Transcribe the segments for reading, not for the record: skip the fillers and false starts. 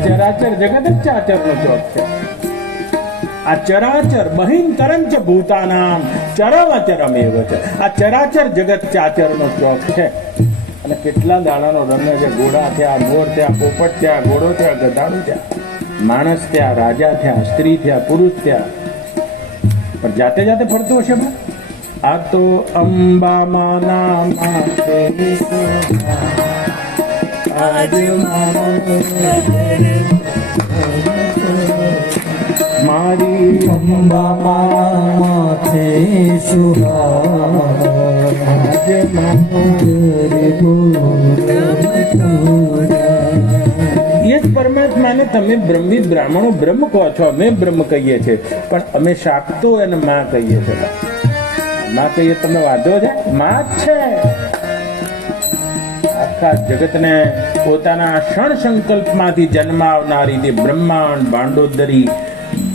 ચરાચર જગત જ ચાચર નો ચોક છે. આ ચરાચર બહિંતરં ચ ભૂતાનામ ચરમચરમેવ છે. આ ચરાચર જગત ચાચર નો ચોક છે. અને કેટલા દાડાનો રમે છે. ઘોડા થયા, મોર થયા, પોપટ થયા, ઘોડો થયા, ગધાડું થયા, માણસ થયા, રાજા થયા, સ્ત્રી થયા, પુરુષ થયા, પણ જાતે જાતે ફરતું હશે. આ તો અંબા માના માથે મારી અંબા માથે એ જ પરમાત્માને તમે બ્રહ્મિત બ્રાહ્મણો બ્રહ્મ કહો છો, અમે બ્રહ્મ કહીએ છીએ, પણ અમે શાક્તો અને માં કહીએ છીએ. માં કહીએ તમને વાંધો છે? માં જ છે. આખા જગતને પોતાના ક્ષણ સંકલ્પમાંથી જન્માવનારી તે બ્રહ્માંડ ભાંડોદરી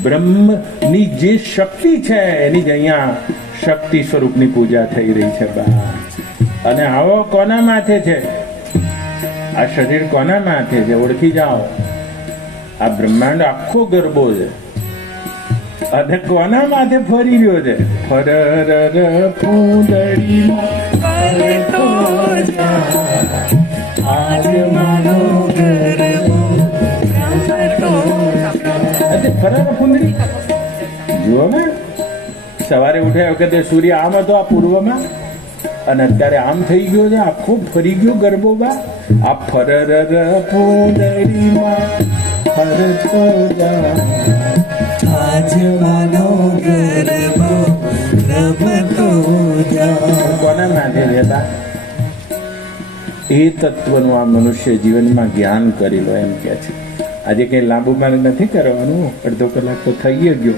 બ્રહ્મની જે શક્તિ છે એની જ અહીંયા શક્તિ સ્વરૂપની પૂજા થઈ રહી છે. અને આવો કોના માથે છે? આ શરીર કોના માથે છે? ઓળખી જાઓ. આ બ્રહ્માંડ આખો ગરબો છે અને કોના માથે ફરી રહ્યો છે? ફરર પૂંદડી ફરર પૂંદડી જુઓ ને, સવારે ઉઠ્યા વખતે સૂર્ય આમ હતો આ પૂર્વમાં, અને અત્યારે આમ થઈ ગયો છે, આખો ફરી ગયો ગરબોમાં. આ ફરર પૂંદડીમાં ફરતો જા કોના માથે રહેતા? એ તત્વનું આ મનુષ્ય જીવનમાં જ્ઞાન કરી લો એમ કે છે. આજે કઈ લાંબુ મારે નથી કરવાનું, અડધો કલાક તો થઈ ગયો.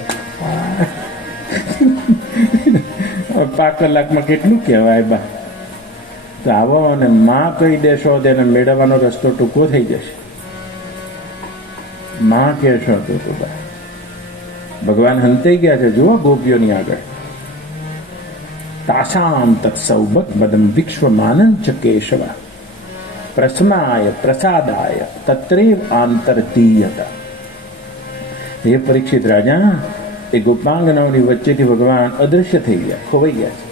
5 કલાકમાં કેટલું કહેવાય બા? તો આવો અને માં કહી દેશો તો એને મેળવવાનો રસ્તો ટૂંકો થઈ જશે. માં કહેશો તો બા ભગવાન હંતાઈ ગયા છે. જુઓ ગોપીઓની આગળ. તાસામ તત્સૌબત બદમ વિશ્વમાનં ચ કેશવ પ્રસમાય પ્રસાદાય તત્રેવ આંતરતીયતા. હે પરીક્ષિત રાજા, એ ગોપાંગનાઓની વચ્ચેથી ભગવાન અદૃશ્ય થઈ ગયા, ખોવાઈ ગયા છે.